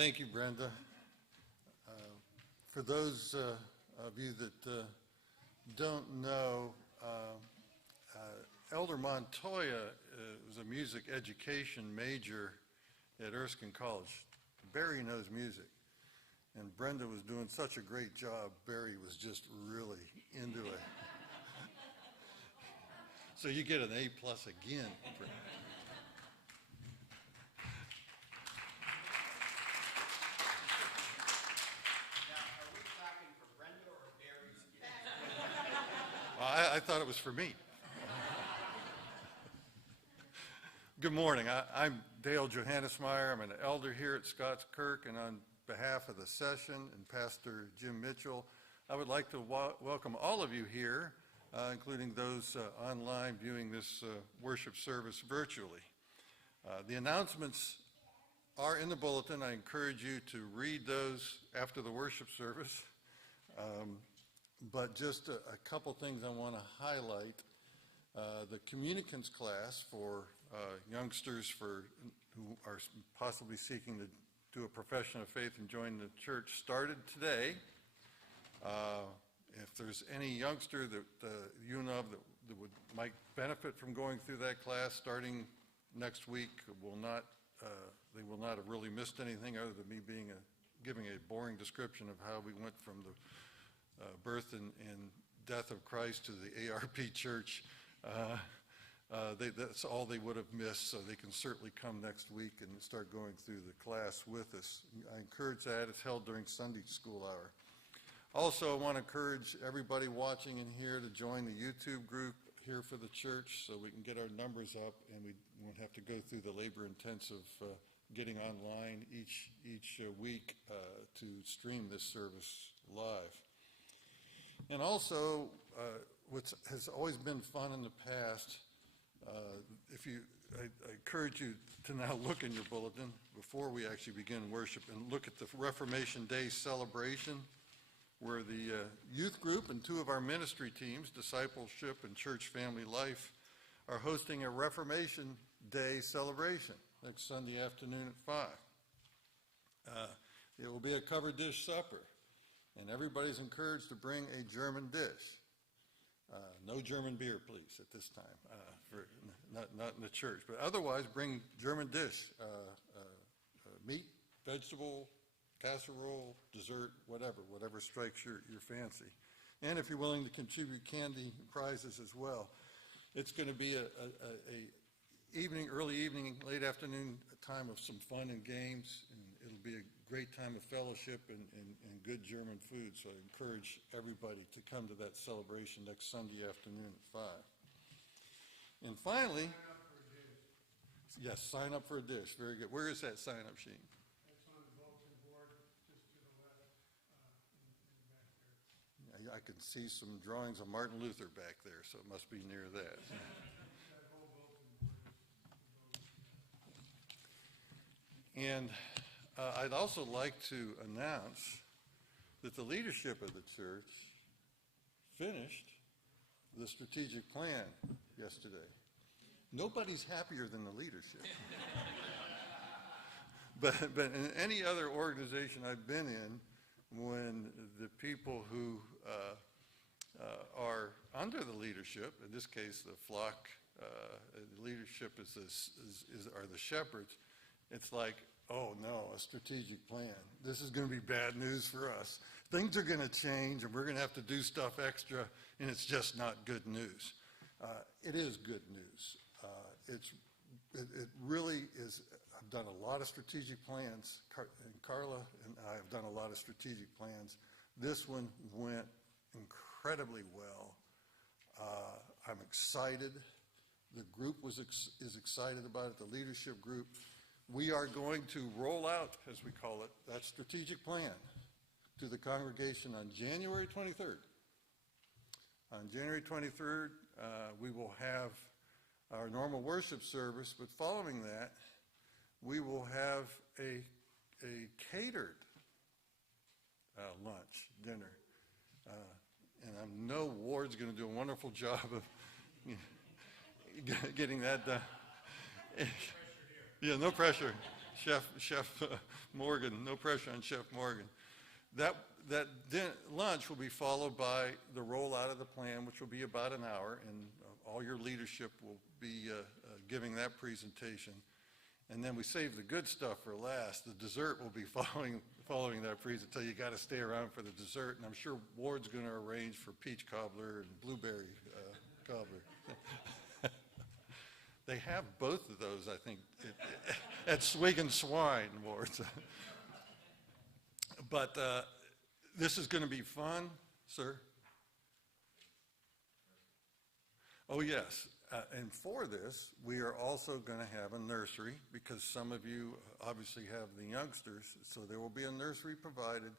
Thank you, Brenda. For those of you that don't know, Elder Montoya was a music education major at Erskine College. Barry knows music, and Brenda was doing such a great job. Barry was just really into it. So you get an A+ again. I thought it was for me. Good morning. I'm Dale Johannesmeyer. I'm an elder here at Scots Kirk, and on behalf of the session and Pastor Jim Mitchell, I would like to welcome all of you here, including those online viewing this worship service virtually. The announcements are in the bulletin. I encourage you to read those after the worship service. But just a couple things I want to highlight. The communicants class for youngsters who are possibly seeking to do a profession of faith and join the church started today. If there's any youngster that you know of that might benefit from going through that class starting next week, they will not have really missed anything other than me giving a boring description of how we went from the birth and death of Christ to the ARP church. That's all they would have missed, so they can certainly come next week and start going through the class with us. I encourage that. It's held during Sunday school hour. Also, I want to encourage everybody watching in here to join the YouTube group here for the church so we can get our numbers up and we won't have to go through the labor-intensive getting online each week to stream this service live. And also, what has always been fun in the past, I encourage you to now look in your bulletin before we actually begin worship and look at the Reformation Day Celebration, where the youth group and two of our ministry teams, Discipleship and Church Family Life, are hosting a Reformation Day Celebration next Sunday afternoon at 5. It will be a covered dish supper. And everybody's encouraged to bring a German dish. No German beer, please, at this time, not in the church. But otherwise, bring German dish, meat, vegetable, casserole, dessert, whatever strikes your fancy. And if you're willing to contribute candy and prizes as well. It's going to be early evening, late afternoon time of some fun and games, and it'll be a great time of fellowship and good German food. So I encourage everybody to come to that celebration next Sunday afternoon at 5. And finally, yes, sign up for a dish. Very good. Where is that sign-up sheet? It's on the bulletin board, just to the left, in the back there. I can see some drawings of Martin Luther back there, so it must be near that. And I'd also like to announce that the leadership of the church finished the strategic plan yesterday. Nobody's happier than the leadership. But in any other organization I've been in, when the people who are under the leadership, in this case the flock, leadership are the shepherds, it's like, oh no, a strategic plan. This is going to be bad news for us. Things are going to change and we're going to have to do stuff extra, and it's just not good news. It is good news. It really is. I've done a lot of strategic plans, and Carla and I have done a lot of strategic plans. This one went incredibly well. I'm excited. The group is excited about it, the leadership group. We are going to roll out, as we call it, that strategic plan to the congregation on January 23rd. On January 23rd, we will have our normal worship service, but following that, we will have a catered lunch, dinner. And I know Ward's going to do a wonderful job of getting that done. Yeah, no pressure. Chef Morgan, no pressure on Chef Morgan. That lunch will be followed by the rollout of the plan, which will be about an hour, and all your leadership will be giving that presentation. And then we save the good stuff for last. The dessert will be following that presentation. You got to stay around for the dessert, and I'm sure Ward's going to arrange for peach cobbler and blueberry cobbler. They have both of those, I think, at Swig and Swine, Ward. But this is going to be fun, sir. Oh, yes. And for this, we are also going to have a nursery, because some of you obviously have the youngsters, so there will be a nursery provided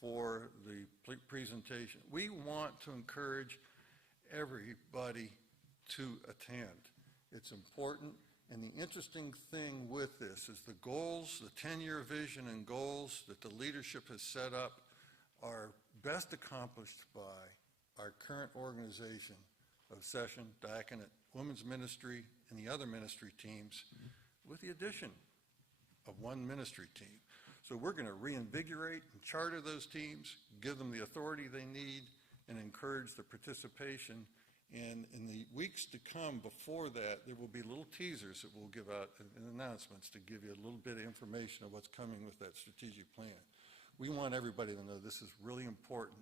for the presentation. We want to encourage everybody to attend. It's important, and the interesting thing with this is the goals, the 10-year vision and goals that the leadership has set up are best accomplished by our current organization of session, diaconate, women's ministry, and the other ministry teams, with the addition of one ministry team. So we're going to reinvigorate and charter those teams, give them the authority they need, and encourage the participation. And in the weeks to come before that, there will be little teasers that we'll give out and announcements to give you a little bit of information of what's coming with that strategic plan. We want everybody to know this is really important,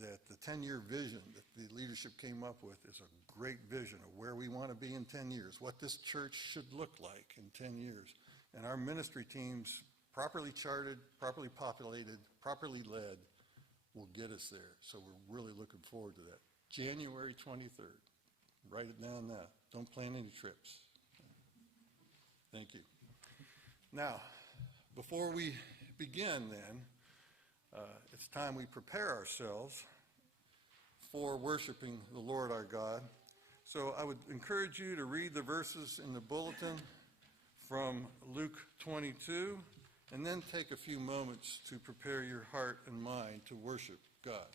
that the 10-year vision that the leadership came up with is a great vision of where we want to be in 10 years, what this church should look like in 10 years. And our ministry teams, properly charted, properly populated, properly led, will get us there. So we're really looking forward to that. January 23rd. Write it down now. Don't plan any trips. Thank you. Now, before we begin then, it's time we prepare ourselves for worshiping the Lord our God. So I would encourage you to read the verses in the bulletin from Luke 22, and then take a few moments to prepare your heart and mind to worship God.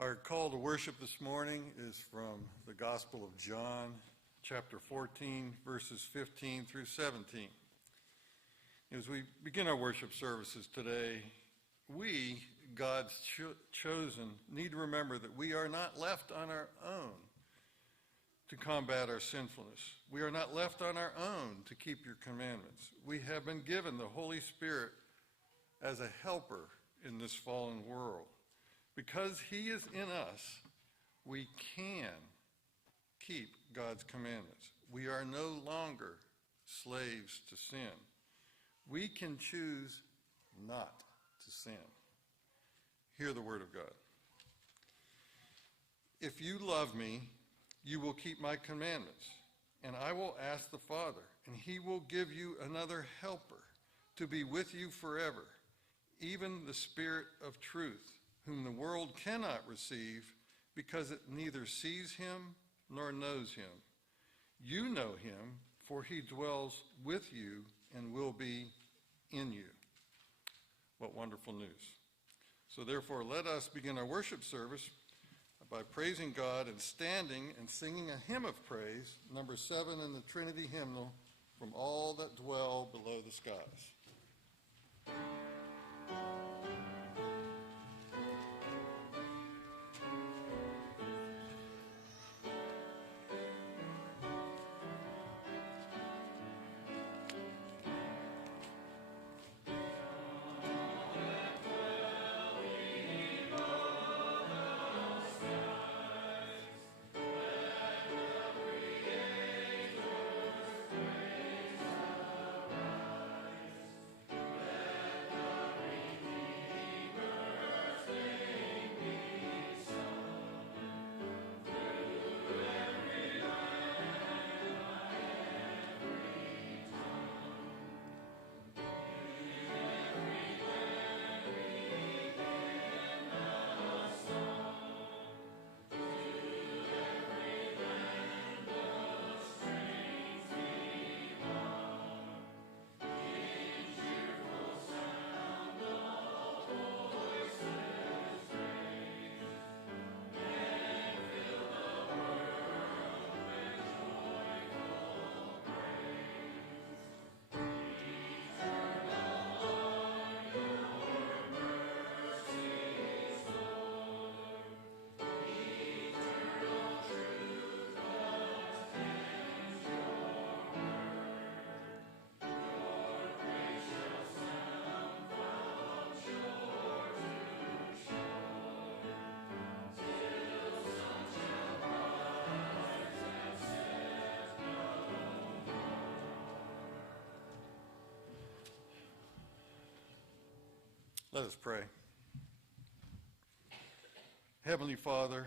Our call to worship this morning is from the Gospel of John, chapter 14, verses 15 through 17. As we begin our worship services today, we, God's chosen, need to remember that we are not left on our own to combat our sinfulness. We are not left on our own to keep your commandments. We have been given the Holy Spirit as a helper in this fallen world. Because he is in us, we can keep God's commandments. We are no longer slaves to sin. We can choose not to sin. Hear the word of God. If you love me, you will keep my commandments, and I will ask the Father, and he will give you another helper to be with you forever, even the Spirit of truth, whom the world cannot receive because it neither sees him nor knows him. You know him, for he dwells with you and will be in you. What wonderful news. So therefore, let us begin our worship service by praising God and standing and singing a hymn of praise, number 7 in the Trinity hymnal, from all that dwell below the skies. Let us pray. Heavenly Father,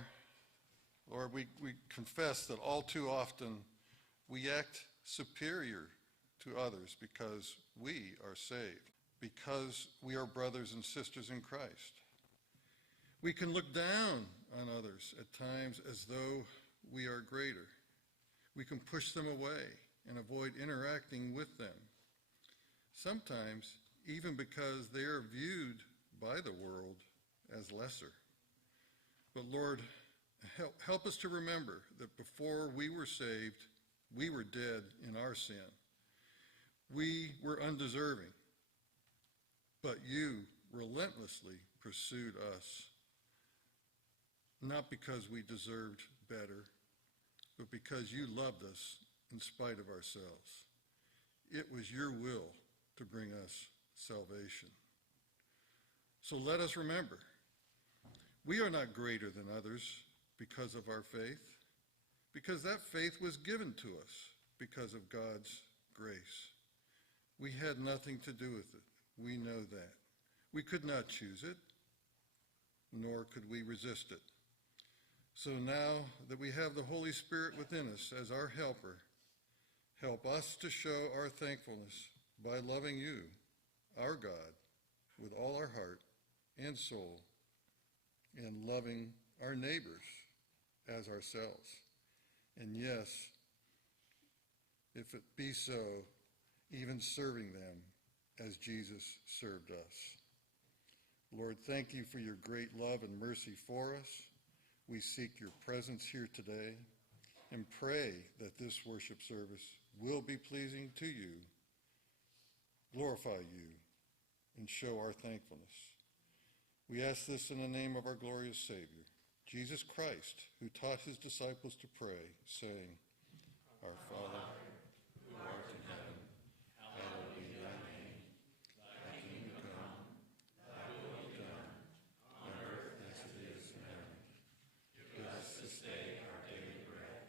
Lord, we confess that all too often we act superior to others because we are saved, because we are brothers and sisters in Christ. We can look down on others at times as though we are greater. We can push them away and avoid interacting with them. Sometimes even because they are viewed by the world as lesser. But Lord, help us to remember that before we were saved, we were dead in our sin. We were undeserving, but you relentlessly pursued us, not because we deserved better, but because you loved us in spite of ourselves. It was your will to bring us salvation. So let us remember, we are not greater than others because of our faith, because that faith was given to us because of God's grace. We had nothing to do with it. We know that. We could not choose it, nor could we resist it. So now that we have the Holy Spirit within us as our helper, help us to show our thankfulness by loving you, our God, with all our heart and soul, and loving our neighbors as ourselves. And yes, if it be so, even serving them as Jesus served us. Lord, thank you for your great love and mercy for us. We seek your presence here today and pray that this worship service will be pleasing to you, glorify you, and show our thankfulness. We ask this in the name of our glorious Savior, Jesus Christ, who taught his disciples to pray, saying, Our Father, who art in heaven, hallowed be thy name. Thy kingdom come, thy will be done, on earth as it is in heaven. Give us this day our daily bread,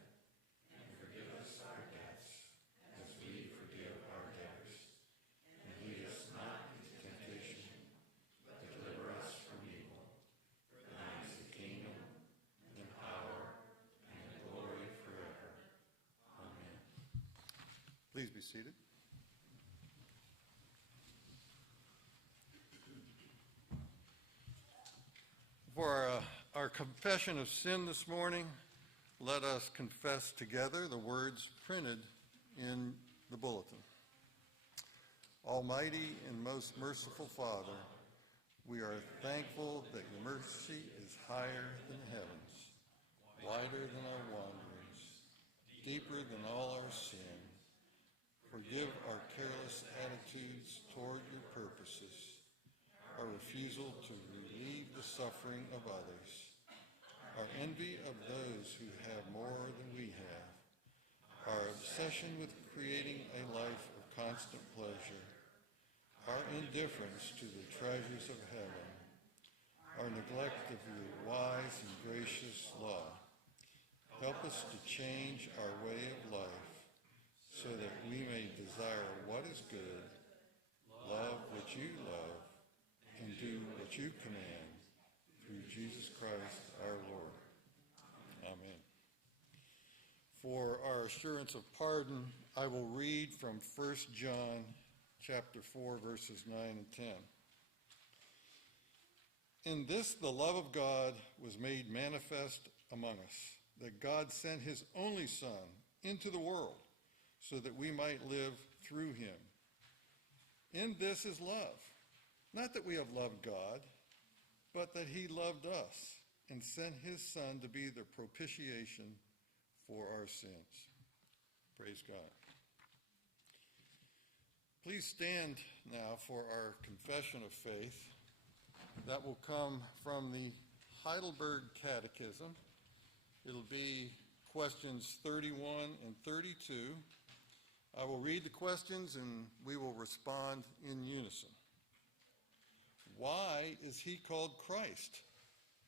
and forgive us our debts, as we forgive our debtors. And lead us not into temptation, but deliver us from evil. For thine is the kingdom, and the power, and the glory forever. Amen. Please be seated. For our confession of sin this morning, let us confess together the words printed in the bulletin. Almighty and most merciful Father, we are thankful that your mercy is higher than the heavens, wider than our wanderings, deeper than all our sin. Forgive our careless attitudes toward your purposes, our refusal to relieve the suffering of others, our envy of those who have more than we have, our obsession with creating a life of constant pleasure, our indifference to the treasures of heaven, our neglect of your wise and gracious law. Help us to change our way of life so that we may desire what is good, love what you love, and do what you command through Jesus Christ our Lord. Amen. For our assurance of pardon, I will read from 1 John chapter 4, verses 9 and 10. In this the love of God was made manifest among us, that God sent his only Son into the world so that we might live through him. In this is love, not that we have loved God, but that he loved us and sent his Son to be the propitiation for our sins. Praise God. Please stand now for our confession of faith. That will come from the Heidelberg Catechism. It'll be questions 31 and 32. I will read the questions and we will respond in unison. Why is he called Christ,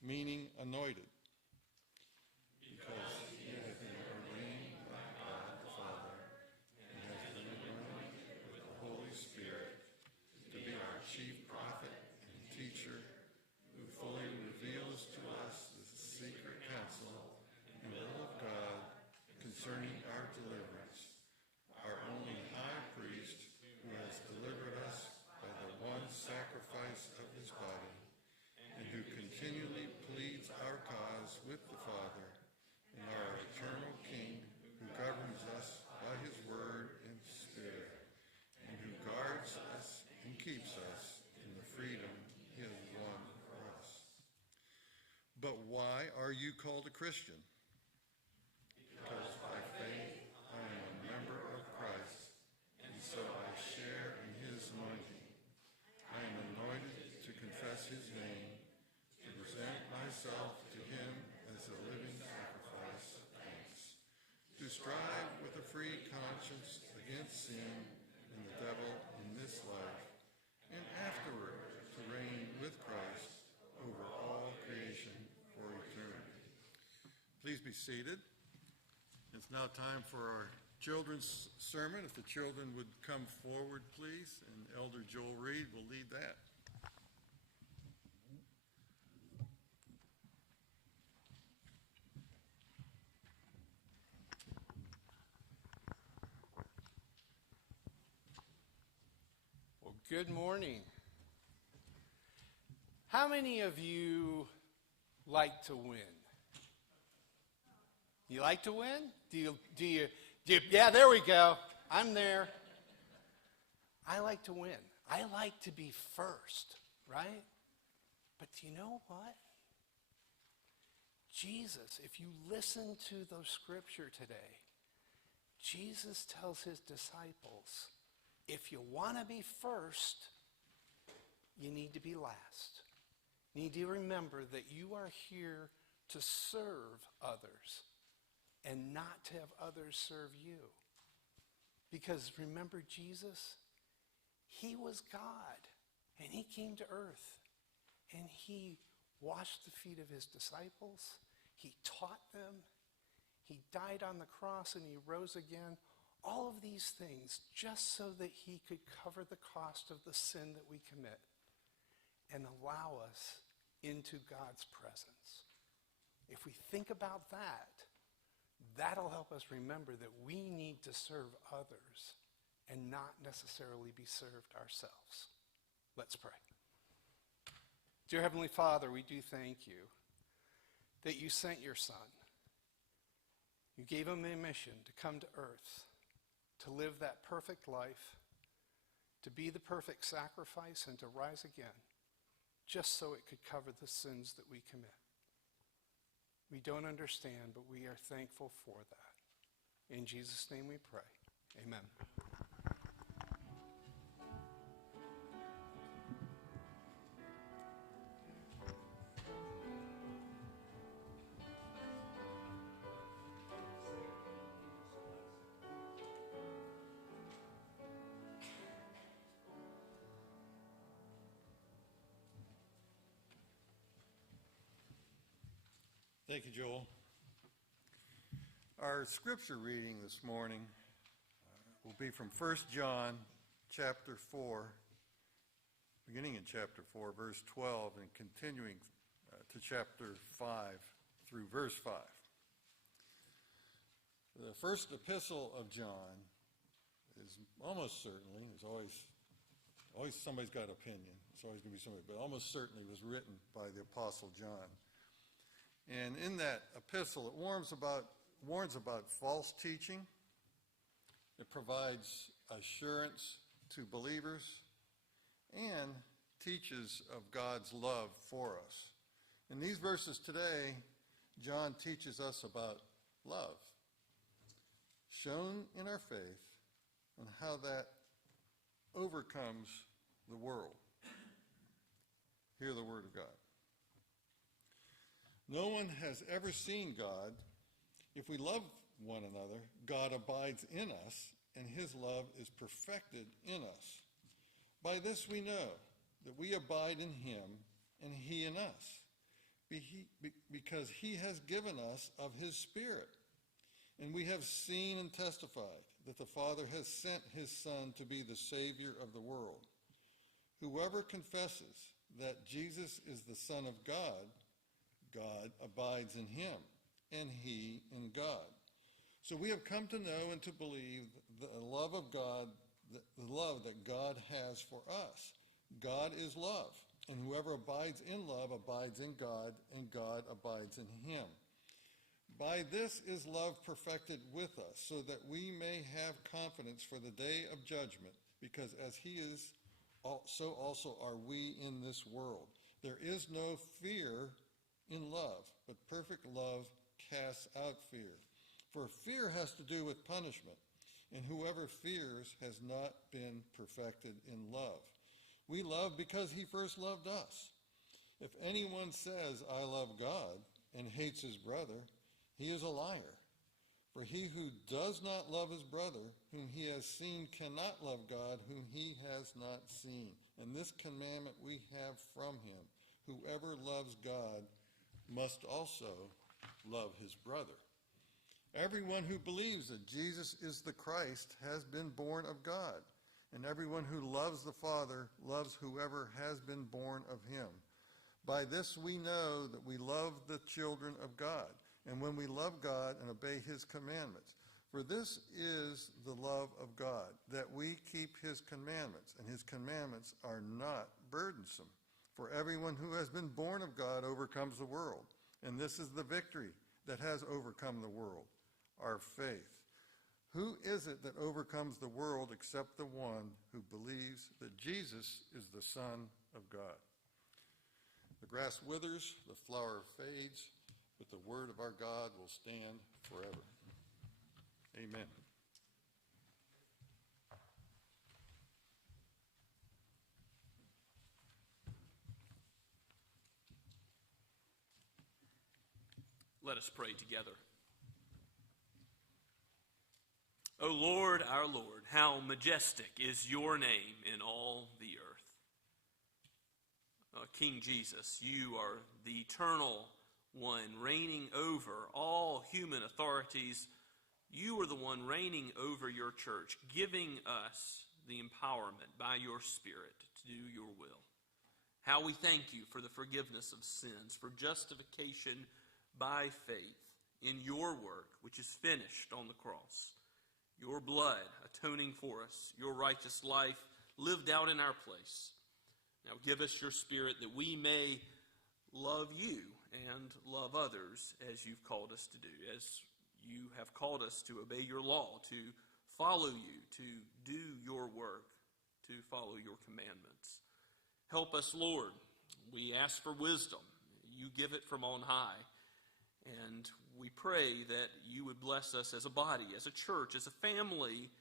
meaning anointed? Because he has been ordained by God the Father and has been anointed with the Holy Spirit to be our chief prophet and teacher, who fully reveals to us the secret counsel and will of God concerning our deliverance, our only high priest who has delivered us by the one sacrifice of his body, and who continually pleads our cause with the Father, and our eternal King, who governs us by his word and spirit, and who guards us and keeps us in the freedom he has won for us. But why are you called a Christian? Because by faith I am a member of Christ, and so I share in his anointing. I am anointed to confess his name, to present myself to him as a living sacrifice of thanks, to strive with a free conscience against sin and the devil in this life, and afterward to reign with Christ over all creation for eternity. Please be seated. It's now time for our children's sermon. If the children would come forward, please, and Elder Joel Reed will lead that. Well, good morning. How many of you like to win? You like to win? Do you, yeah, there we go. I'm there. I like to win. I like to be first, right? But do you know what? Jesus, if you listen to the scripture today, Jesus tells his disciples, if you want to be first, you need to be last. You need to remember that you are here to serve others and not to have others serve you. Because remember Jesus? He was God, and he came to earth, and he washed the feet of his disciples. He taught them. He died on the cross, and he rose again. All of these things just so that he could cover the cost of the sin that we commit and allow us into God's presence. If we think about that, that'll help us remember that we need to serve others and not necessarily be served ourselves. Let's pray. Dear Heavenly Father, we do thank you that you sent your Son. You gave him a mission to come to earth, to live that perfect life, to be the perfect sacrifice, and to rise again, just so it could cover the sins that we commit. We don't understand, but we are thankful for that. In Jesus' name we pray. Amen. Thank you, Joel. Our scripture reading this morning will be from 1 John chapter 4, beginning in chapter 4, verse 12, and continuing to chapter 5 through verse 5. The first epistle of John is almost certainly, there's always somebody's got an opinion, it's always going to be somebody, but almost certainly was written by the Apostle John. And in that epistle, it warns about false teaching. It provides assurance to believers and teaches of God's love for us. In these verses today, John teaches us about love, shown in our faith, and how that overcomes the world. Hear the word of God. No one has ever seen God. If we love one another, God abides in us, and his love is perfected in us. By this we know that we abide in him, and he in us, because he has given us of his Spirit. And we have seen and testified that the Father has sent his Son to be the Savior of the world. Whoever confesses that Jesus is the Son of God, God abides in him, and he in God. So we have come to know and to believe the love of God, the love that God has for us. God is love, and whoever abides in love abides in God, and God abides in him. By this is love perfected with us, so that we may have confidence for the day of judgment, because as he is, so also are we in this world. There is no fear in love, but perfect love casts out fear. For fear has to do with punishment, and whoever fears has not been perfected in love. We love because he first loved us. If anyone says, I love God, and hates his brother, he is a liar. For he who does not love his brother, whom he has seen, cannot love God, whom he has not seen. And this commandment we have from him: whoever loves God must also love his brother. Everyone who believes that Jesus is the Christ has been born of God, and everyone who loves the Father loves whoever has been born of him. By this we know that we love the children of God, and when we love God and obey his commandments. For this is the love of God, that we keep his commandments, and his commandments are not burdensome. For everyone who has been born of God overcomes the world. And this is the victory that has overcome the world, our faith. Who is it that overcomes the world except the one who believes that Jesus is the Son of God? The grass withers, the flower fades, but the word of our God will stand forever. Amen. Let us pray together. O Lord, our Lord, how majestic is your name in all the earth. King Jesus, you are the eternal one reigning over all human authorities. You are the one reigning over your church, giving us the empowerment by your Spirit to do your will. How we thank you for the forgiveness of sins, for justification by faith in your work, which is finished on the cross. Your blood atoning for us, your righteous life lived out in our place. Now give us your Spirit that we may love you and love others as you've called us to do, as you have called us to obey your law, to follow you, to do your work, to follow your commandments. Help us, Lord. We ask for wisdom. You give it from on high. And we pray that you would bless us as a body, as a church, as a family,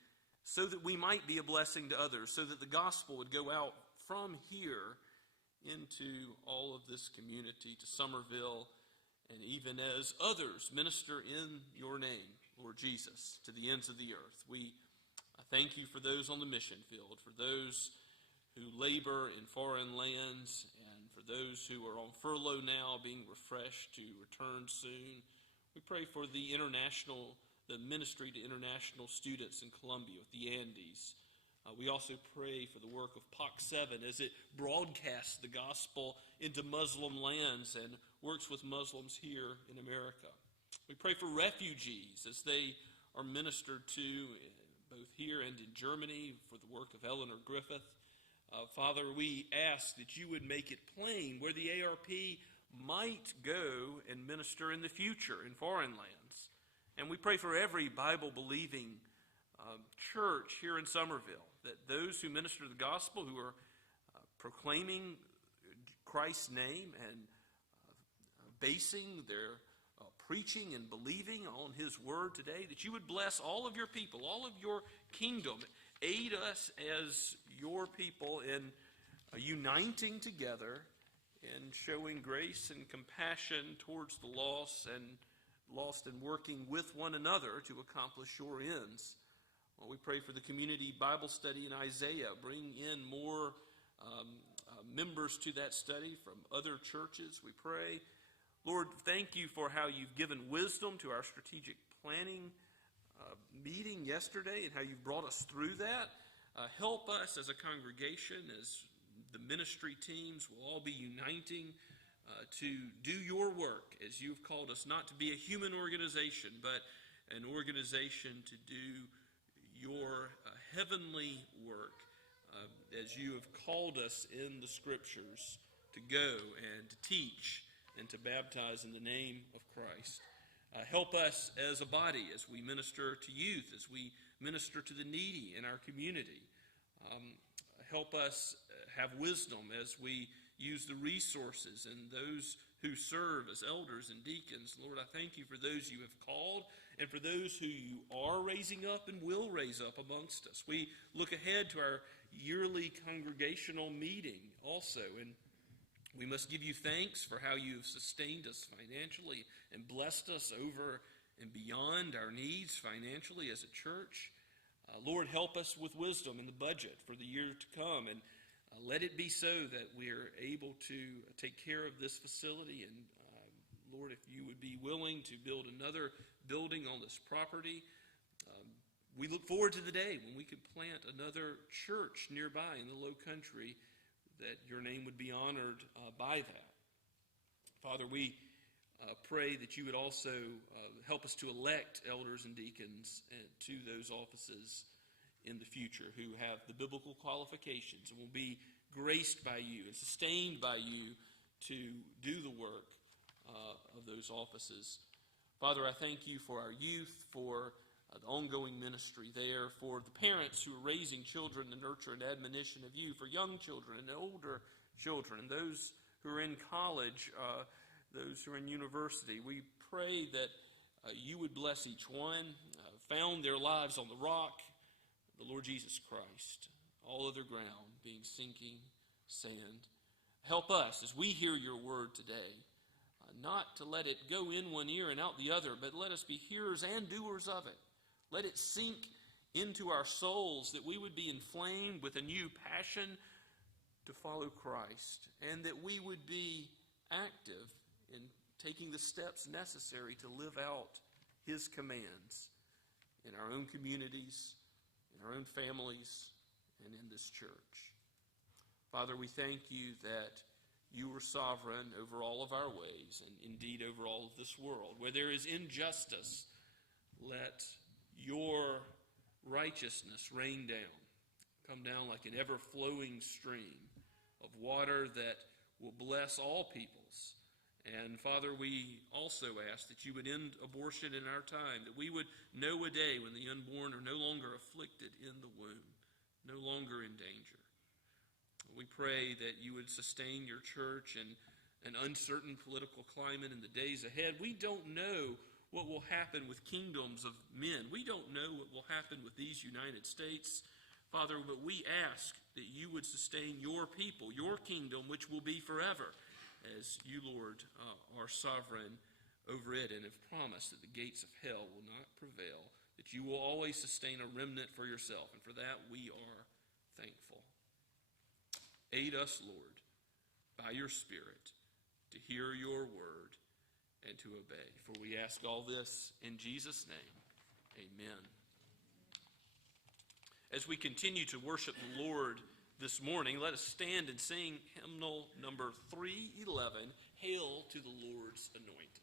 so that we might be a blessing to others, so that the gospel would go out from here into all of this community, to Summerville, and even as others minister in your name, Lord Jesus, to the ends of the earth. We thank you for those on the mission field, for those who labor in foreign lands, and for for those who are on furlough now, being refreshed to return soon. We pray for the ministry to international students in Colombia with the Andes. We also pray for the work of POC7 as it broadcasts the gospel into Muslim lands and works with Muslims here in America. We pray for refugees as they are ministered to both here and in Germany, for the work of Eleanor Griffith. Father, we ask that you would make it plain where the ARP might go and minister in the future in foreign lands. And we pray for every Bible-believing church here in Summerville, that those who minister the gospel, who are proclaiming Christ's name and basing their preaching and believing on his word today, that you would bless all of your people, all of your kingdom. Aid us as your people in uniting together and showing grace and compassion towards the lost and working with one another to accomplish your ends. Well, we pray for the community Bible study in Isaiah. Bring in more members to that study from other churches, we pray. Lord, thank you for how you've given wisdom to our strategic planning meeting yesterday and how you've brought us through that. Help us as a congregation, as the ministry teams will all be uniting to do your work as you've called us, not to be a human organization, but an organization to do your heavenly work as you have called us in the Scriptures to go and to teach and to baptize in the name of Christ. Help us as a body as we minister to youth, as we minister to the needy in our community. Help us have wisdom as we use the resources and those who serve as elders and deacons. Lord, I thank you for those you have called and for those who you are raising up and will raise up amongst us. We look ahead to our yearly congregational meeting also, and we must give you thanks for how you have sustained us financially and blessed us over and beyond our needs financially as a church. Lord, help us with wisdom in the budget for the year to come, and let it be so that we are able to take care of this facility. And Lord, if you would be willing to build another building on this property, we look forward to the day when we could plant another church nearby in the Low Country, that your name would be honored by that. Father, we pray that you would also help us to elect elders and deacons to those offices in the future who have the biblical qualifications and will be graced by you and sustained by you to do the work of those offices. Father, I thank you for our youth, for the ongoing ministry there, for the parents who are raising children, the nurture and admonition of you, for young children and older children, and those who are in college, those who are in university. We pray that you would bless each one, found their lives on the rock, the Lord Jesus Christ, all other ground being sinking sand. Help us as we hear your word today, not to let it go in one ear and out the other, but let us be hearers and doers of it. Let it sink into our souls, that we would be inflamed with a new passion to follow Christ, and that we would be active in taking the steps necessary to live out his commands in our own communities, in our own families, and in this church. Father, we thank you that you are sovereign over all of our ways, and indeed over all of this world. Where there is injustice, let your righteousness rain down, come down like an ever-flowing stream of water that will bless all peoples. And Father, we also ask that you would end abortion in our time, that we would know a day when the unborn are no longer afflicted in the womb, no longer in danger. We pray that you would sustain your church in an uncertain political climate in the days ahead. We don't know what will happen with kingdoms of men. We don't know what will happen with these United States, Father, but we ask that you would sustain your people, your kingdom, which will be forever, as you, Lord, are sovereign over it and have promised that the gates of hell will not prevail, that you will always sustain a remnant for yourself, and for that we are thankful. Aid us, Lord, by your Spirit to hear your word and to obey. For we ask all this in Jesus' name. Amen. As we continue to worship the Lord this morning, let us stand and sing hymnal number 311, Hail to the Lord's Anointed.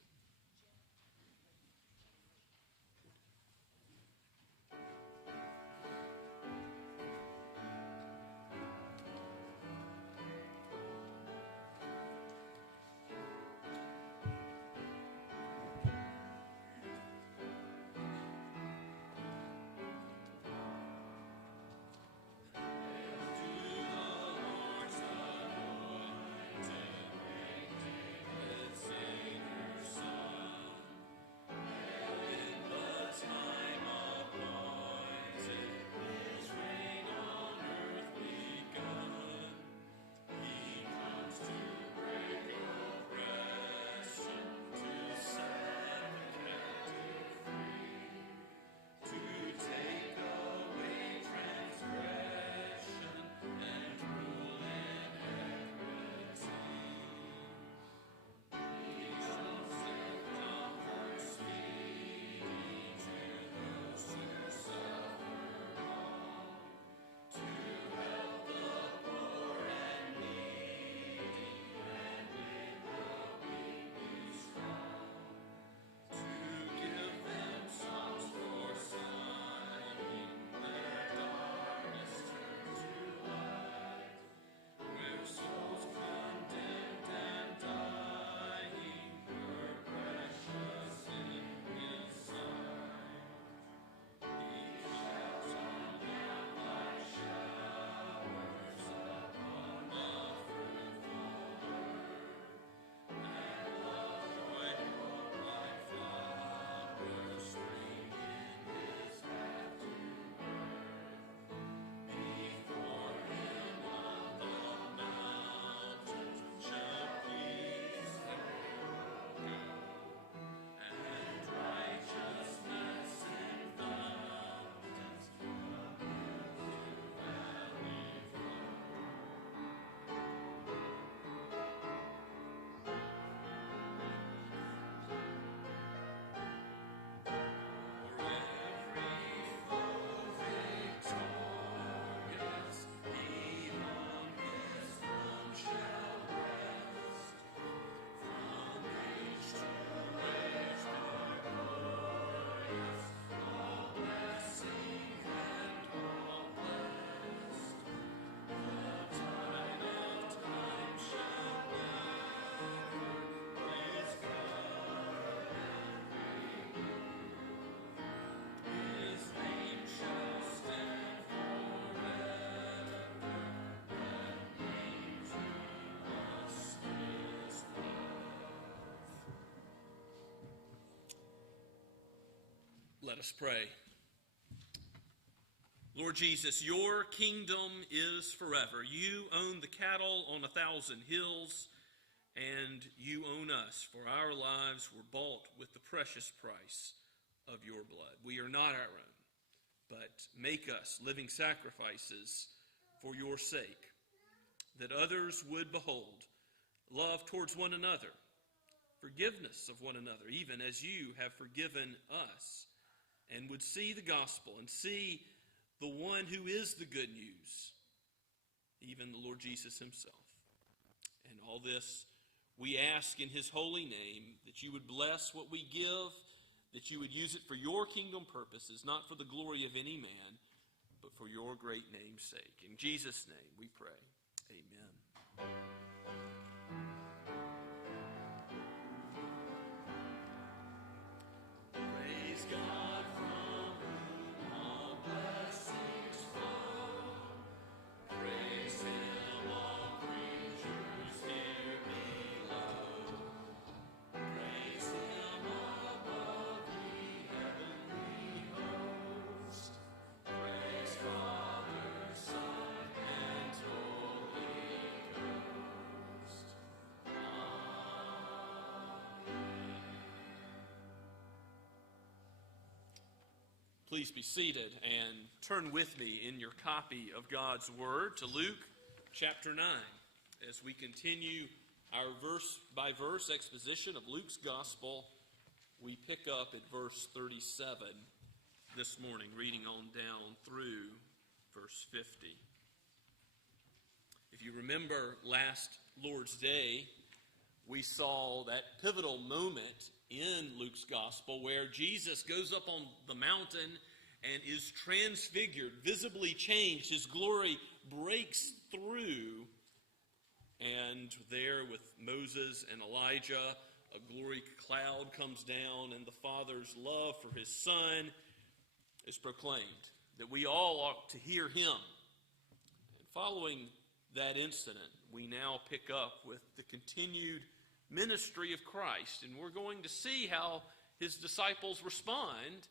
Let us pray. Lord Jesus, your kingdom is forever. You own the cattle on 1,000 hills, and you own us, for our lives were bought with the precious price of your blood. We are not our own, but make us living sacrifices for your sake, that others would behold love towards one another, forgiveness of one another, even as you have forgiven us, and would see the gospel and see the one who is the good news, even the Lord Jesus himself. And all this we ask in his holy name, that you would bless what we give, that you would use it for your kingdom purposes, not for the glory of any man, but for your great name's sake. In Jesus' name we pray. Amen. Praise God, from whom all blessings flow. Praise him, all creatures here below. Praise him above the heavenly host. Praise Father, Son, and Holy Ghost. Please be seated and turn with me in your copy of God's Word to Luke chapter 9. as we continue our verse-by-verse exposition of Luke's Gospel. We pick up at verse 37 this morning, reading on down through verse 50. If you remember last Lord's Day, we saw that pivotal moment in Luke's Gospel where Jesus goes up on the mountain and is transfigured, visibly changed. His glory breaks through, and there with Moses and Elijah, a glory cloud comes down, and the Father's love for his Son is proclaimed, that we all ought to hear him. And following that incident, we now pick up with the continued ministry of Christ, and we're going to see how his disciples respond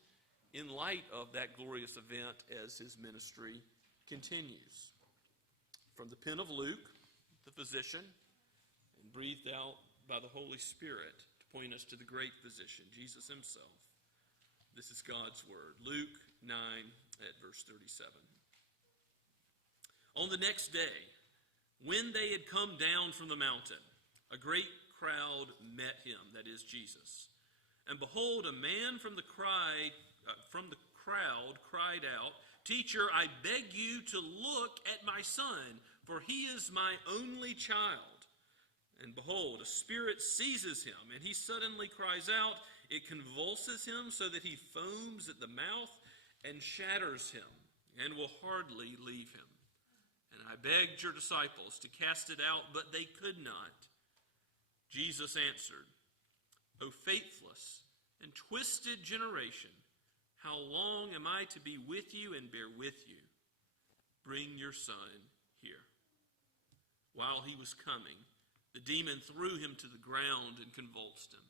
in light of that glorious event as his ministry continues. From the pen of Luke, the physician, and breathed out by the Holy Spirit to point us to the great physician, Jesus himself. This is God's word. Luke 9 at verse 37. On the next day, when they had come down from the mountain, a great crowd met him, that is Jesus. And behold, a man from the crowd cried out, "Teacher, I beg you to look at my son, for he is my only child. And behold, a spirit seizes him, and he suddenly cries out. It convulses him so that he foams at the mouth and shatters him, and will hardly leave him. And I begged your disciples to cast it out, but they could not." Jesus answered, "O faithless and twisted generation, how long am I to be with you and bear with you? Bring your son here." While he was coming, the demon threw him to the ground and convulsed him.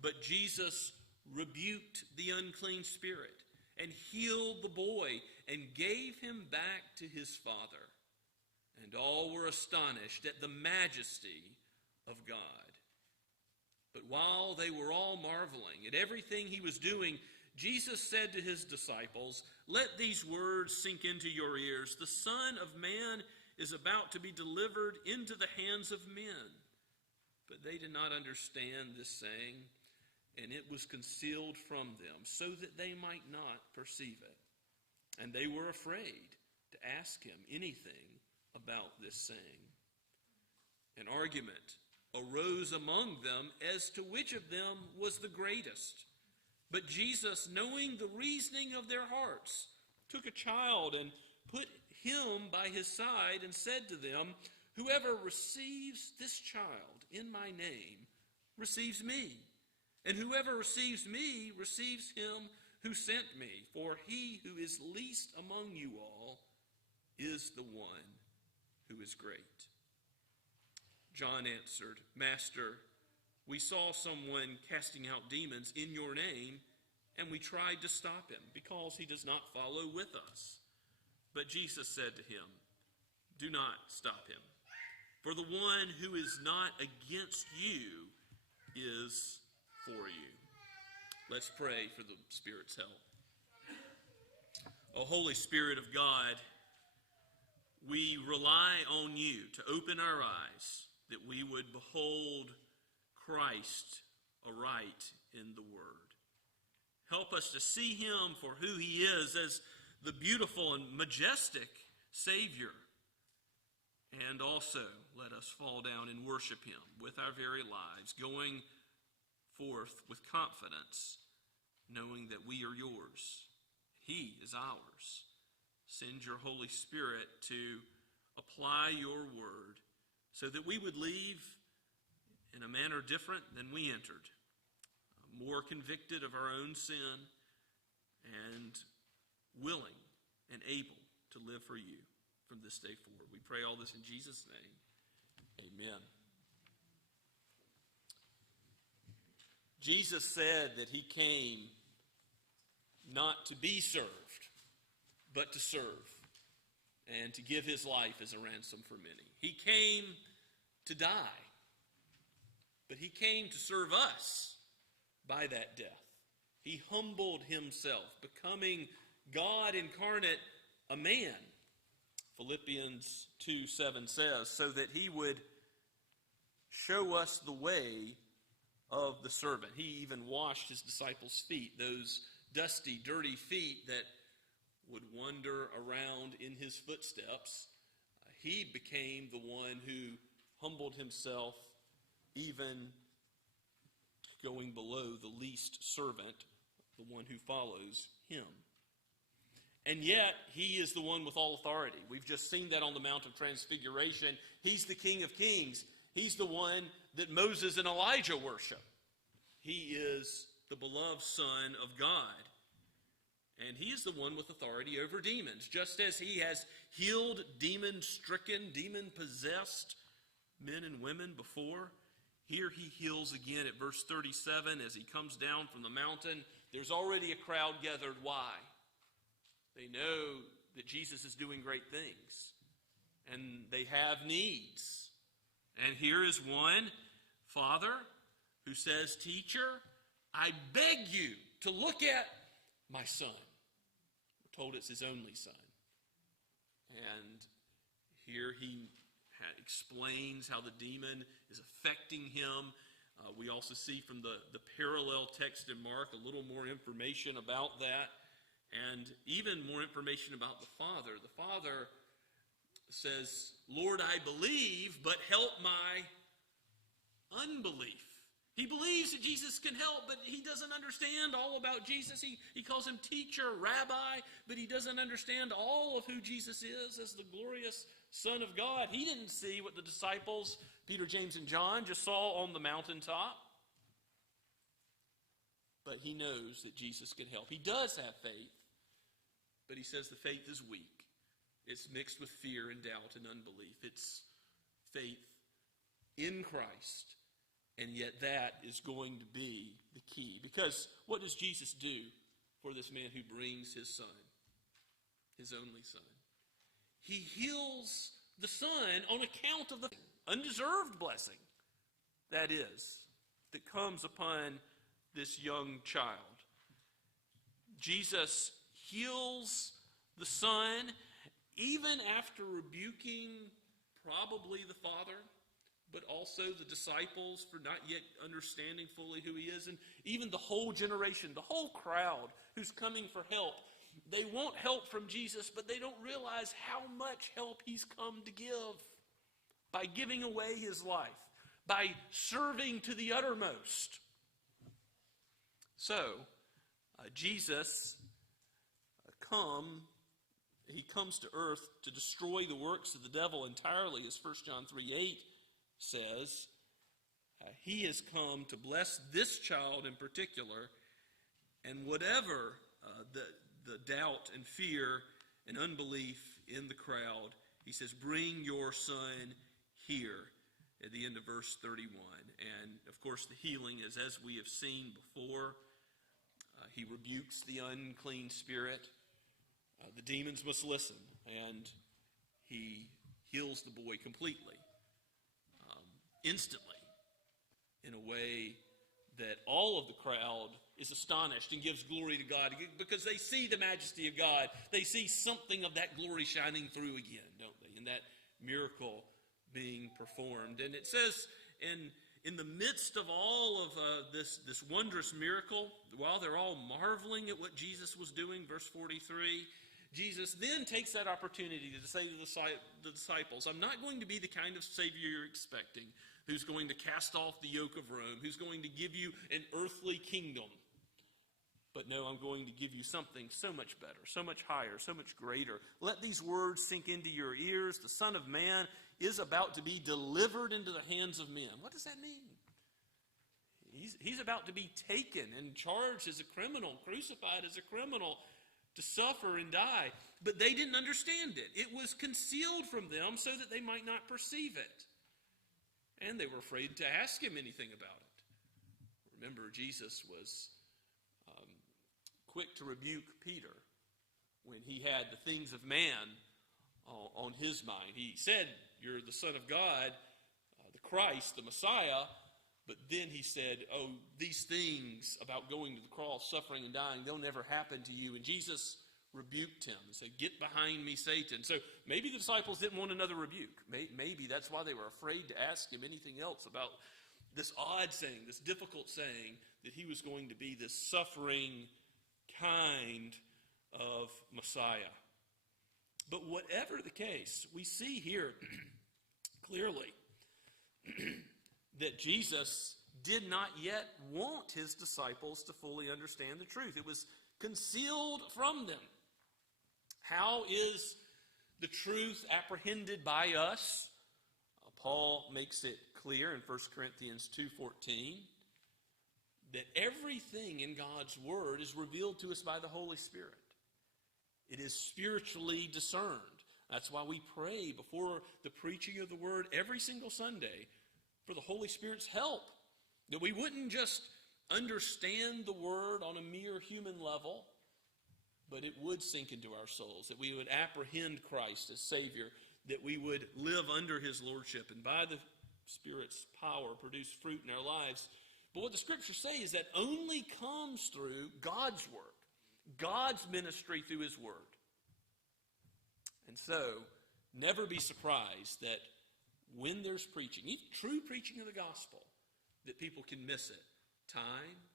But Jesus rebuked the unclean spirit and healed the boy and gave him back to his father. And all were astonished at the majesty of God. But while they were all marveling at everything he was doing, Jesus said to his disciples, "Let these words sink into your ears. The Son of Man is about to be delivered into the hands of men." But they did not understand this saying, and it was concealed from them, so that they might not perceive it. And they were afraid to ask him anything about this saying. An argument arose among them as to which of them was the greatest. But Jesus, knowing the reasoning of their hearts, took a child and put him by his side and said to them, "Whoever receives this child in my name receives me. And whoever receives me receives him who sent me. For he who is least among you all is the one who is great." John answered, "Master, we saw someone casting out demons in your name, and we tried to stop him because he does not follow with us." But Jesus said to him, "Do not stop him, for the one who is not against you is for you." Let's pray for the Spirit's help. O Holy Spirit of God, we rely on you to open our eyes, that we would behold Christ aright in the Word. Help us to see him for who he is, as the beautiful and majestic Savior. And also let us fall down and worship him with our very lives, going forth with confidence, knowing that we are yours. He is ours. Send your Holy Spirit to apply your word, so that we would leave in a manner different than we entered, more convicted of our own sin and willing and able to live for you from this day forward. We pray all this in Jesus' name. Amen. Jesus said that he came not to be served, but to serve, and to give his life as a ransom for many. He came to die, but he came to serve us by that death. He humbled himself, becoming God incarnate, a man. Philippians 2:7 says, so that he would show us the way of the servant. He even washed his disciples' feet, those dusty, dirty feet that would wander around in his footsteps. He became the one who humbled himself, even going below the least servant, the one who follows him. And yet, he is the one with all authority. We've just seen that on the Mount of Transfiguration. He's the King of Kings. He's the one that Moses and Elijah worship. He is the beloved Son of God. And he is the one with authority over demons. Just as he has healed demon-stricken, demon-possessed men and women before, here he heals again at verse 37 as he comes down from the mountain. There's already a crowd gathered. Why? They know that Jesus is doing great things. And they have needs. And here is one father who says, "Teacher, I beg you to look at my son." We're told it's his only son. And here he explains how the demon is affecting him. We also see from the parallel text in Mark a little more information about that, and even more information about the father. The father says, "Lord, I believe, but help my unbelief." He believes that Jesus can help, but he doesn't understand all about Jesus. He calls him teacher, rabbi, but he doesn't understand all of who Jesus is as the glorious Son of God. He didn't see what the disciples, Peter, James, and John, just saw on the mountaintop. But he knows that Jesus can help. He does have faith, but he says the faith is weak. It's mixed with fear and doubt and unbelief. It's faith in Christ. And yet that is going to be the key. Because what does Jesus do for this man who brings his son, his only son? He heals the son on account of the undeserved blessing, that is, that comes upon this young child. Jesus heals the son even after rebuking probably the father, but also the disciples for not yet understanding fully who he is, and even the whole generation, the whole crowd who's coming for help. They want help from Jesus, but they don't realize how much help he's come to give by giving away his life, by serving to the uttermost. So, Jesus he comes to earth to destroy the works of the devil entirely, as 1 John 3:8 says. He has come to bless this child in particular, and whatever the doubt and fear and unbelief in the crowd, he says, "Bring your son here," at the end of verse 31. And of course the healing is as we have seen before. He rebukes the unclean spirit. The demons must listen, and he heals the boy completely. Instantly, in a way that all of the crowd is astonished and gives glory to God because they see the majesty of God. They see something of that glory shining through again, don't they? And that miracle being performed. And it says in the midst of all of this wondrous miracle, while they're all marveling at what Jesus was doing, verse 43, Jesus then takes that opportunity to say to the disciples, "I'm not going to be the kind of Savior you're expecting, who's going to cast off the yoke of Rome, who's going to give you an earthly kingdom. But no, I'm going to give you something so much better, so much higher, so much greater. Let these words sink into your ears. The Son of Man is about to be delivered into the hands of men." What does that mean? He's about to be taken and charged as a criminal, crucified as a criminal, to suffer and die. But they didn't understand it. It was concealed from them so that they might not perceive it. And they were afraid to ask him anything about it. Remember, Jesus was quick to rebuke Peter when he had the things of man on his mind. He said, "You're the Son of God, the Christ, the Messiah." But then he said, "Oh, these things about going to the cross, suffering and dying, they'll never happen to you." And Jesus rebuked him and said, "Get behind me, Satan." So maybe the disciples didn't want another rebuke. Maybe that's why they were afraid to ask him anything else about this odd saying, this difficult saying, that he was going to be this suffering kind of Messiah. But whatever the case, we see here clearly that Jesus did not yet want his disciples to fully understand the truth. It was concealed from them. How is the truth apprehended by us? Paul makes it clear in 1 Corinthians 2:14 that everything in God's word is revealed to us by the Holy Spirit. It is spiritually discerned. That's why we pray before the preaching of the word every single Sunday for the Holy Spirit's help. That we wouldn't just understand the word on a mere human level, but it would sink into our souls. That we would apprehend Christ as Savior. That we would live under his lordship and by the Spirit's power produce fruit in our lives. But what the Scriptures say is that only comes through God's work. God's ministry through his word. And so, never be surprised that when there's preaching, even true preaching of the gospel, that people can miss it time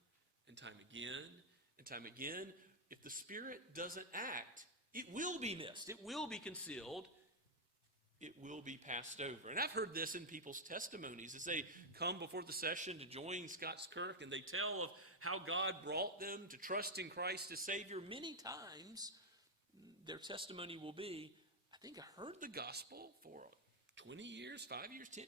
and time again and time again. If the Spirit doesn't act, it will be missed. It will be concealed. It will be passed over. And I've heard this in people's testimonies as they come before the session to join Scots Kirk and they tell of how God brought them to trust in Christ as Savior. Many times their testimony will be, I think I heard the gospel for 20 years, 5 years, 10,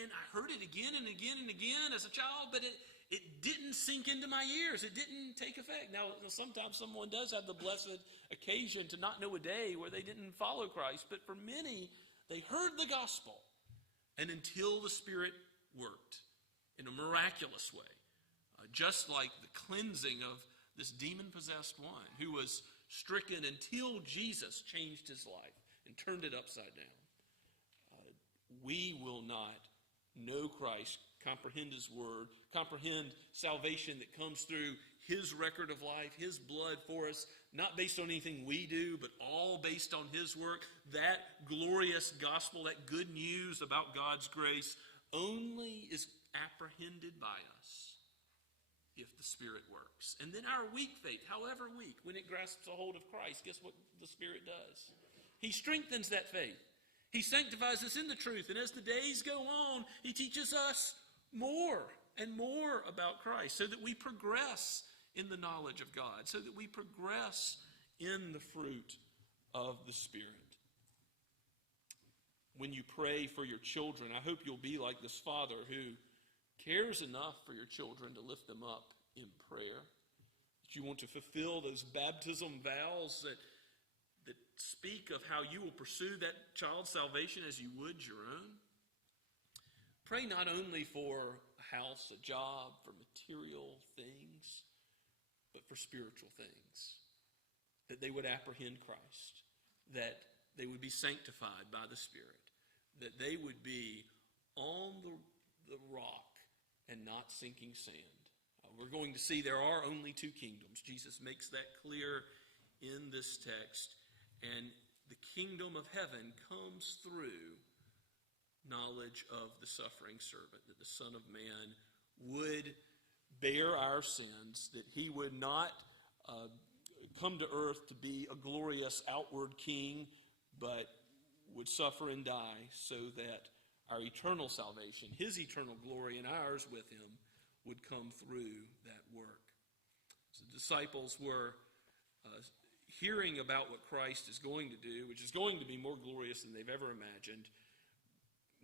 and I heard it again and again and again as a child, but it didn't sink into my ears. It didn't take effect. Now, sometimes someone does have the blessed occasion to not know a day where they didn't follow Christ, but for many, they heard the gospel, and until the Spirit worked in a miraculous way, just like the cleansing of this demon-possessed one who was stricken until Jesus changed his life and turned it upside down. We will not know Christ, comprehend his word, comprehend salvation that comes through his record of life, his blood for us, not based on anything we do, but all based on his work. That glorious gospel, that good news about God's grace, only is apprehended by us if the Spirit works. And then our weak faith, however weak, when it grasps a hold of Christ, guess what the Spirit does? He strengthens that faith. He sanctifies us in the truth. And as the days go on, he teaches us more and more about Christ so that we progress in the knowledge of God, so that we progress in the fruit of the Spirit. When you pray for your children, I hope you'll be like this father who cares enough for your children to lift them up in prayer. That you want to fulfill those baptism vows that speak of how you will pursue that child's salvation as you would your own. Pray not only for a house, a job, for material things, but for spiritual things. That they would apprehend Christ. That they would be sanctified by the Spirit. That they would be on the rock and not sinking sand. We're going to see there are only two kingdoms. Jesus makes that clear in this text. And the kingdom of heaven comes through knowledge of the suffering servant, that the Son of Man would bear our sins, that he would not come to earth to be a glorious outward king, but would suffer and die so that our eternal salvation, his eternal glory and ours with him, would come through that work. So the disciples were hearing about what Christ is going to do, which is going to be more glorious than they've ever imagined.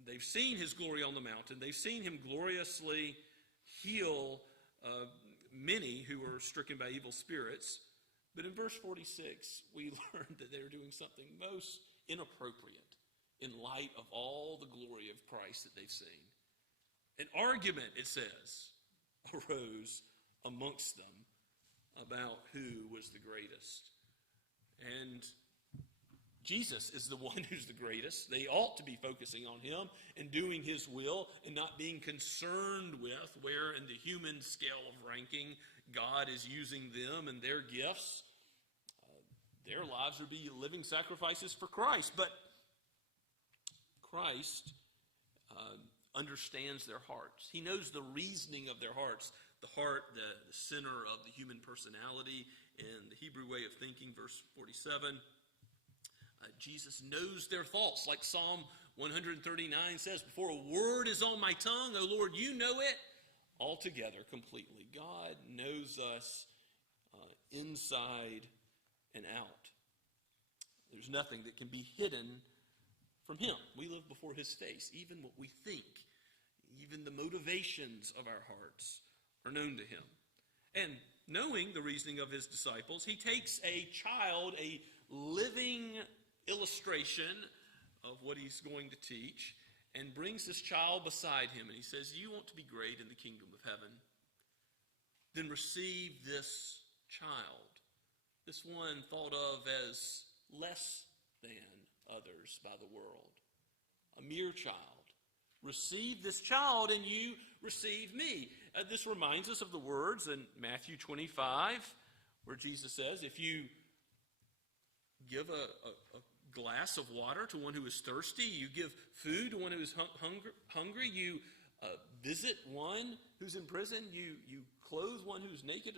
They've seen his glory on the mountain. They've seen him gloriously heal many who were stricken by evil spirits. But in verse 46, we learn that they're doing something most inappropriate in light of all the glory of Christ that they've seen. An argument, it says, arose amongst them about who was the greatest. And Jesus is the one who's the greatest. They ought to be focusing on him and doing his will and not being concerned with where in the human scale of ranking God is using them and their gifts. their lives would be living sacrifices for Christ. But Christ understands their hearts. He knows the reasoning of their hearts. The heart, the center of the human personality in the Hebrew way of thinking, verse 47. Jesus knows their thoughts, like Psalm 139 says, before a word is on my tongue, O Lord, you know it altogether, completely. God knows us inside and out. There's nothing that can be hidden from him. We live before his face. Even what we think, even the motivations of our hearts are known to him. And knowing the reasoning of his disciples, he takes a child, a living illustration of what he's going to teach, and brings this child beside him, and he says, you want to be great in the kingdom of heaven? Then receive this child, this one thought of as less than others by the world, a mere child. Receive this child and you receive me. This reminds us of the words in Matthew 25 where Jesus says, if you give a glass of water to one who is thirsty, you give food to one who is hungry, you visit one who's in prison, you clothe one who's naked,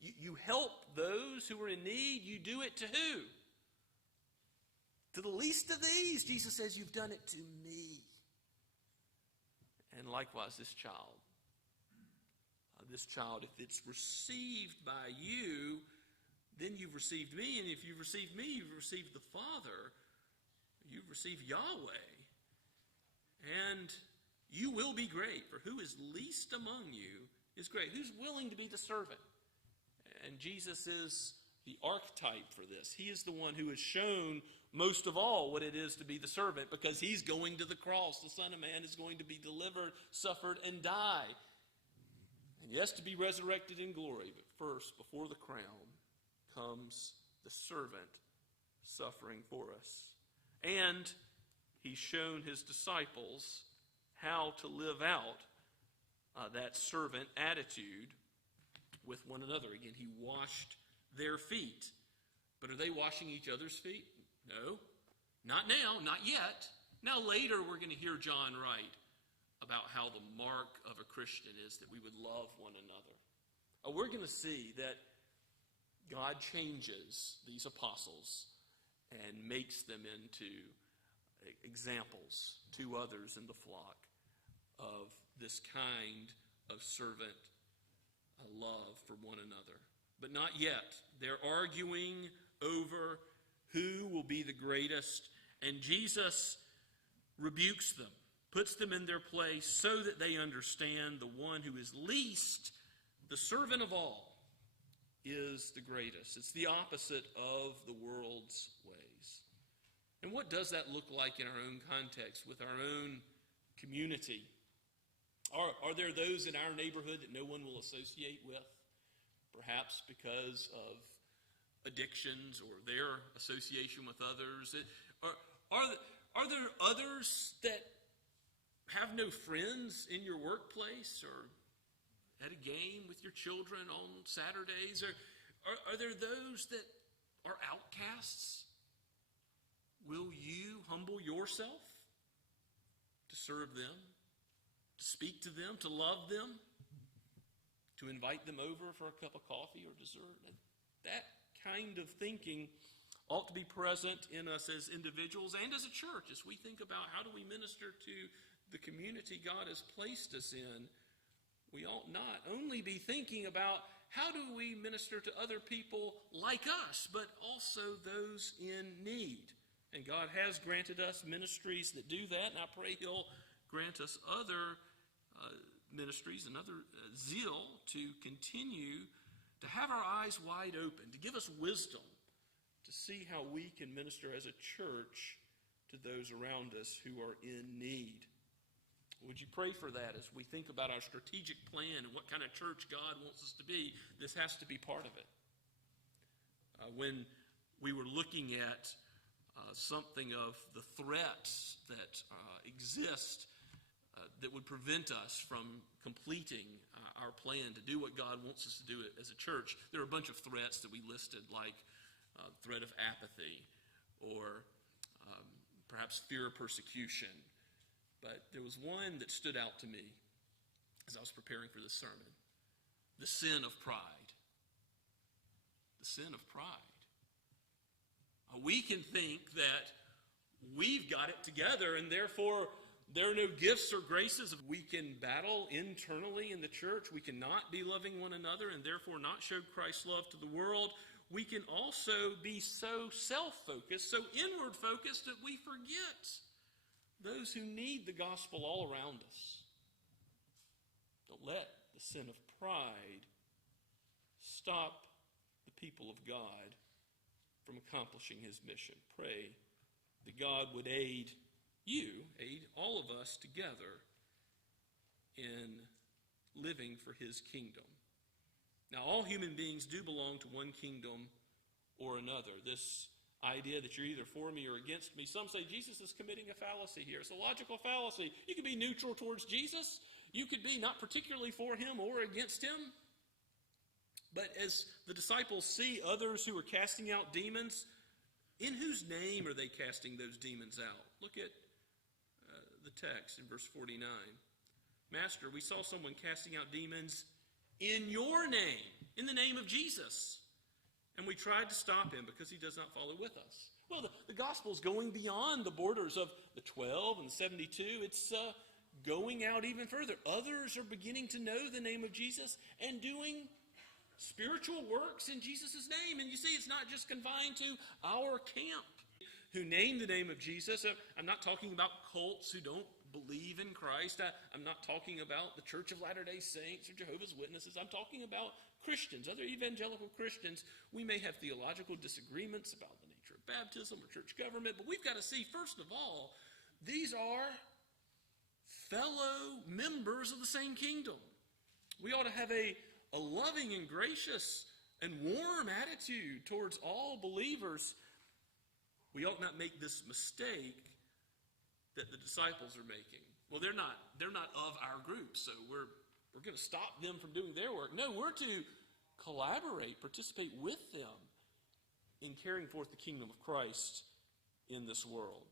you help those who are in need, you do it to who? To the least of these, Jesus says, you've done it to me. And likewise, this child, if it's received by you, then you've received me. And if you've received me, you've received the Father. You've received Yahweh. And you will be great. For who is least among you is great. Who's willing to be the servant? And Jesus is the archetype for this. He is the one who has shown most of all what it is to be the servant, because he's going to the cross. The Son of Man is going to be delivered, suffered, and die. And yes, to be resurrected in glory, but first, before the crown, comes the servant suffering for us. And he's shown his disciples how to live out that servant attitude with one another. Again, he washed their feet. But are they washing each other's feet? No, not now, not yet. Now later we're going to hear John write about how the mark of a Christian is that we would love one another. We're going to see that God changes these apostles and makes them into examples to others in the flock of this kind of servant love for one another. But not yet. They're arguing over who will be the greatest, and Jesus rebukes them, puts them in their place so that they understand the one who is least, the servant of all, is the greatest. It's the opposite of the world's ways. And what does that look like in our own context, with our own community? Are there those in our neighborhood that no one will associate with? Perhaps because of addictions or their association with others. Are there others that have no friends in your workplace or at a game with your children on Saturdays? Or are there those that are outcasts? Will you humble yourself to serve them, to speak to them, to love them, to invite them over for a cup of coffee or dessert? And that kind of thinking ought to be present in us as individuals and as a church as we think about how do we minister to the community God has placed us in. We ought not only be thinking about how do we minister to other people like us, but also those in need. And God has granted us ministries that do that, and I pray He'll grant us other ministries and other zeal to continue to have our eyes wide open, to give us wisdom to see how we can minister as a church to those around us who are in need. Would you pray for that as we think about our strategic plan and what kind of church God wants us to be? This has to be part of it. When we were looking at something of the threats that exist that would prevent us from completing our plan to do what God wants us to do as a church, there are a bunch of threats that we listed, like threat of apathy, or perhaps fear of persecution. But there was one that stood out to me as I was preparing for this sermon: the sin of pride. The sin of pride. We can think that we've got it together, and therefore there are no gifts or graces. We can battle internally in the church. We cannot be loving one another and therefore not show Christ's love to the world. We can also be so self-focused, so inward-focused, that we forget those who need the gospel all around us. Don't let the sin of pride stop the people of God from accomplishing his mission. Pray that God would aid all of us together in living for his kingdom. Now, all human beings do belong to one kingdom or another. This idea that you're either for me or against me, some say Jesus is committing a fallacy here. It's a logical fallacy. You could be neutral towards Jesus. You could be not particularly for him or against him. But as the disciples see others who are casting out demons, in whose name are they casting those demons out? Look at the text in verse 49. Master, we saw someone casting out demons in your name, in the name of Jesus. And we tried to stop him because he does not follow with us. Well, the gospel is going beyond the borders of the 12 and the 72. It's going out even further. Others are beginning to know the name of Jesus and doing spiritual works in Jesus' name. And you see, it's not just confined to our camp who name the name of Jesus. I'm not talking about cults who don't believe in Christ. I'm not talking about the Church of Latter-day Saints or Jehovah's Witnesses. I'm talking about Christians, other evangelical Christians. We may have theological disagreements about the nature of baptism or church government, but we've got to see, first of all, these are fellow members of the same kingdom. We ought to have a loving and gracious and warm attitude towards all believers. We ought not make this mistake that the disciples are making. Well, they're not of our group, so we're going to stop them from doing their work. No, we're to collaborate, participate with them in carrying forth the kingdom of Christ in this world.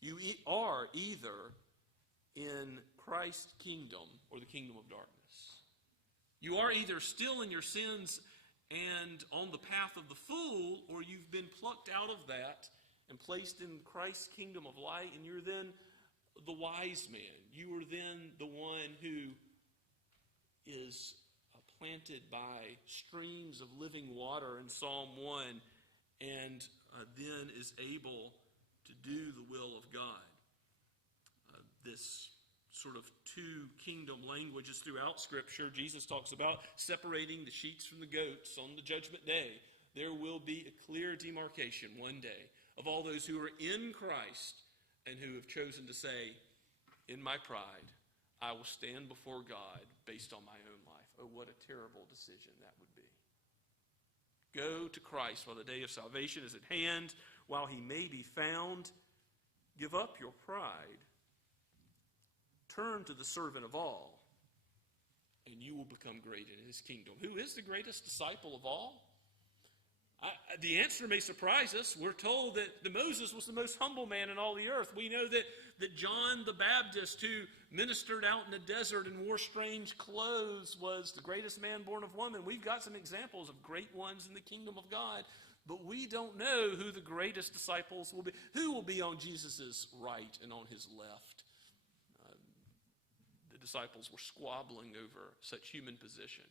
You are either in Christ's kingdom or the kingdom of darkness. You are either still in your sins and on the path of the fool, or you've been plucked out of that and placed in Christ's kingdom of light, and you're then the wise man. You are then the one who is planted by streams of living water in Psalm 1, and then is able to do the will of God. This sort of two kingdom languages throughout Scripture. Jesus talks about separating the sheep from the goats on the judgment day. There will be a clear demarcation one day of all those who are in Christ and who have chosen to say, in my pride, I will stand before God based on my own life. Oh, what a terrible decision that would be. Go to Christ while the day of salvation is at hand, while he may be found. Give up your pride. Turn to the servant of all, and you will become great in his kingdom. Who is the greatest disciple of all? The answer may surprise us. We're told that Moses was the most humble man in all the earth. We know that John the Baptist, who ministered out in the desert and wore strange clothes, was the greatest man born of woman. We've got some examples of great ones in the kingdom of God, but we don't know who the greatest disciples will be. Who will be on Jesus' right and on his left? The disciples were squabbling over such human position.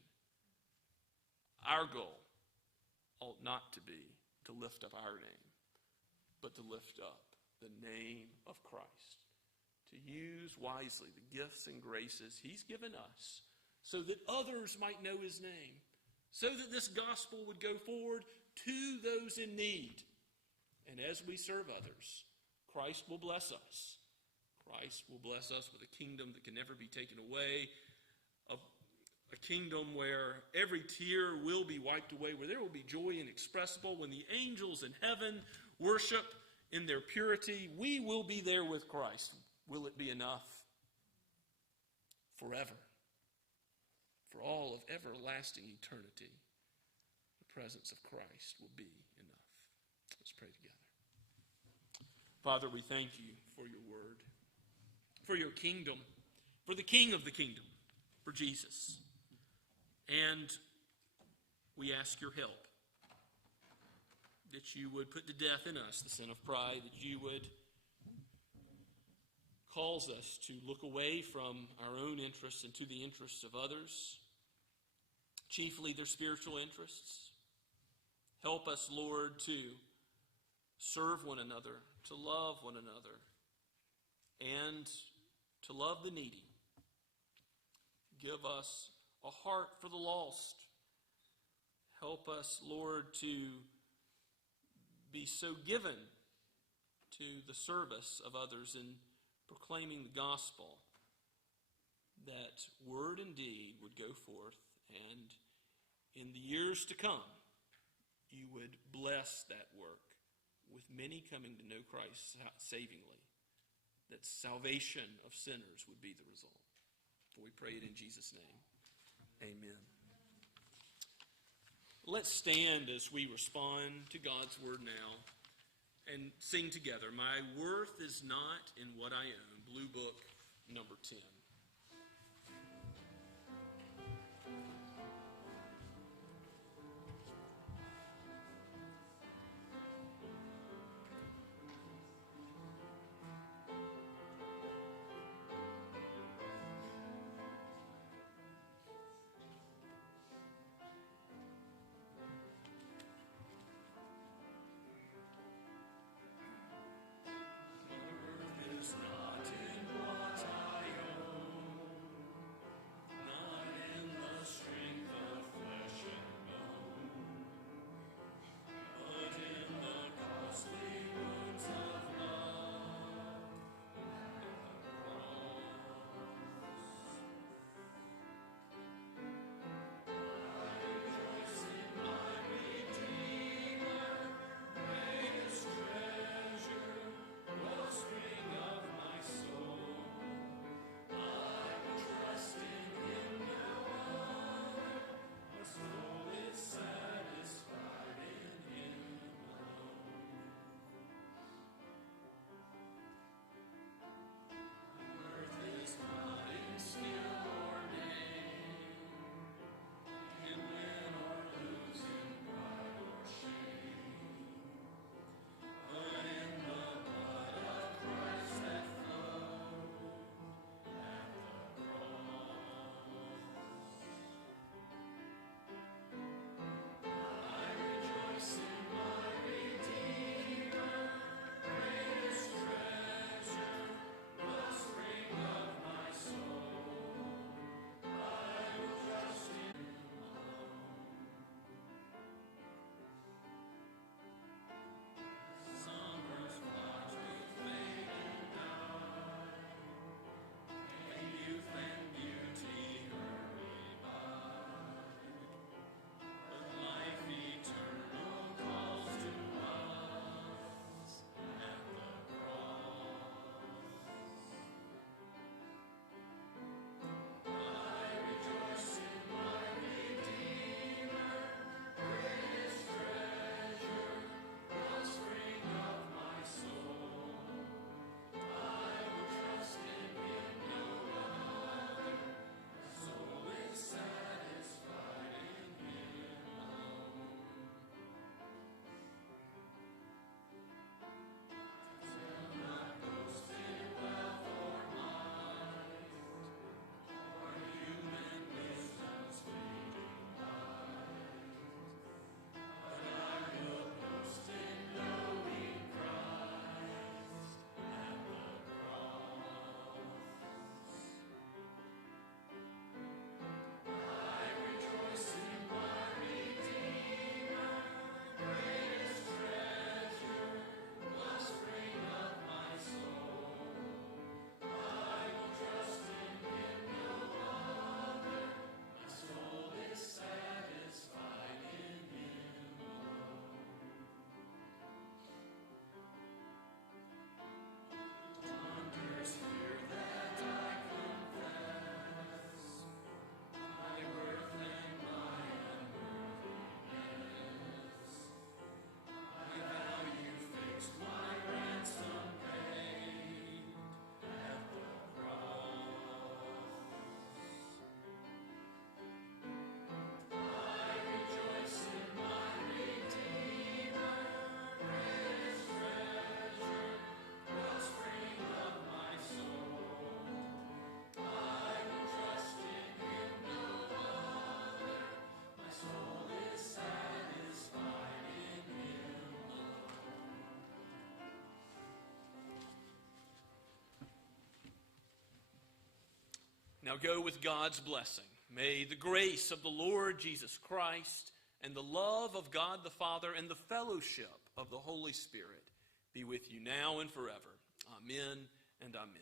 Our goal ought not to be to lift up our name, but to lift up the name of Christ, to use wisely the gifts and graces he's given us so that others might know his name, so that this gospel would go forward to those in need. And as we serve others, Christ will bless us. Christ will bless us with a kingdom that can never be taken away, a kingdom where every tear will be wiped away, where there will be joy inexpressible. When the angels in heaven worship in their purity, we will be there with Christ. Will it be enough? Forever. For all of everlasting eternity. presence of Christ will be enough. Let's pray together. Father, we thank you for your word, for your kingdom, for the King of the kingdom, for Jesus. And we ask your help, that you would put to death in us the sin of pride, that you would cause us to look away from our own interests and to the interests of others, chiefly their spiritual interests. Help us, Lord, to serve one another, to love one another, and to love the needy. Give us a heart for the lost. Help us, Lord, to be so given to the service of others in proclaiming the gospel that word and deed would go forth, and in the years to come, you would bless that work with many coming to know Christ savingly, that salvation of sinners would be the result. For we pray it in Jesus' name. Amen. Let's stand as we respond to God's word now and sing together, "My worth is not in what I own," Blue Book, number 10. It's not in what I own. Now go with God's blessing. May the grace of the Lord Jesus Christ and the love of God the Father and the fellowship of the Holy Spirit be with you now and forever. Amen and amen.